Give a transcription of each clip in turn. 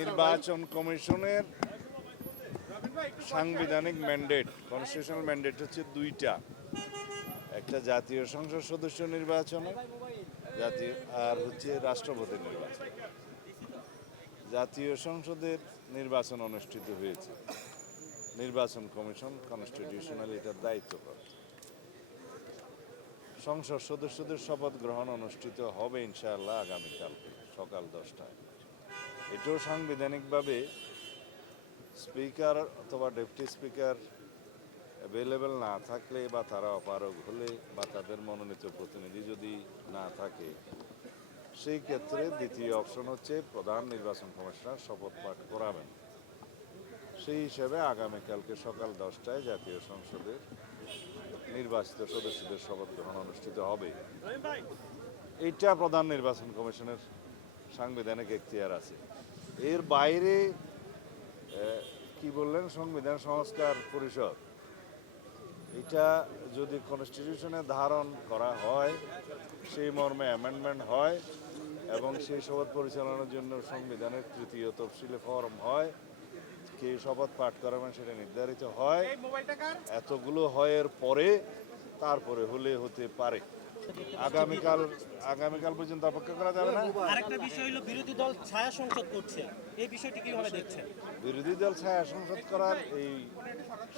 নির্বাচন কমিশনের সাংবিধানিক ম্যান্ডেট, কনস্টিটিউশনাল ম্যান্ডেট হচ্ছে দুইটা, একটা জাতীয় সংসদ সদস্য নির্বাচনে জাতীয় আর হচ্ছে রাষ্ট্রপতি নির্বাচন। জাতীয় সংসদের নির্বাচন অনুষ্ঠিত হয়েছে, নির্বাচন কমিশন কনস্টিটিউশনাল এটার দায়িত্ব পাবে। সংসদ সদস্যদের শপথ গ্রহণ অনুষ্ঠিত হবে ইনশাআল্লাহ আগামীকাল সকাল 10টায়। এটাও সাংবিধানিকভাবে স্পিকার অথবা ডেপুটি স্পিকার অ্যাভেলেবেল না থাকলে বা তারা অপারগ হলে বা তাদের মনোনীত প্রতিনিধি যদি না থাকে, সেই ক্ষেত্রে দ্বিতীয় অপশন হচ্ছে প্রধান নির্বাচন কমিশনার শপথ পাঠ করাবেন। সেই হিসেবে আগামীকালকে সকাল 10টায় জাতীয় সংসদের নির্বাচিত সদস্যদের শপথ গ্রহণ অনুষ্ঠিত হবে। এইটা প্রধান নির্বাচন কমিশনের সাংবিধানিক এখতিয়ার আছে। এর বাইরে কি বললেন সংবিধান সংস্কার পরিষদ, এটা যদি কনস্টিটিউশনে ধারণ করা হয়, সেই মর্মে অ্যামেন্ডমেন্ট হয় এবং সেই শপথ পরিচালনার জন্য সংবিধানের তৃতীয় তফসিলে ফরম হয়, কে শপথ পাঠ করাবেন সেটা নির্ধারিত হয়। এতগুলো হয়ের পরে তারপরে হলে হতে পারে। আগামীকাল পর্যন্ত অপেক্ষা করা যাবে না। আরেকটা বিষয় হলো বিরোধী দল ছায়া সংসদ করছে, এই বিষয়টি কিভাবে দেখছেন? বিরোধী দল ছায়া সংসদ করার এই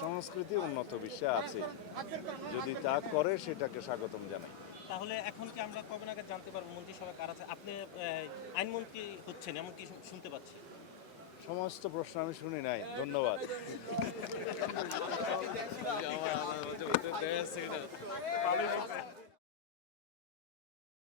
সংস্কৃতি উন্নত বিশ্বে আছে, যদি তা করে সেটাকে স্বাগতম জানাই। তাহলে এখন কি আমরা কবে নাগাদ জানতে পারবো মন্ত্রিসভা কার আছে? আপনি আইনমন্ত্রী হচ্ছেন এমন কি শুনতে পাচ্ছি? সমস্ত প্রশ্ন আমি শুনি নাই, ধন্যবাদ।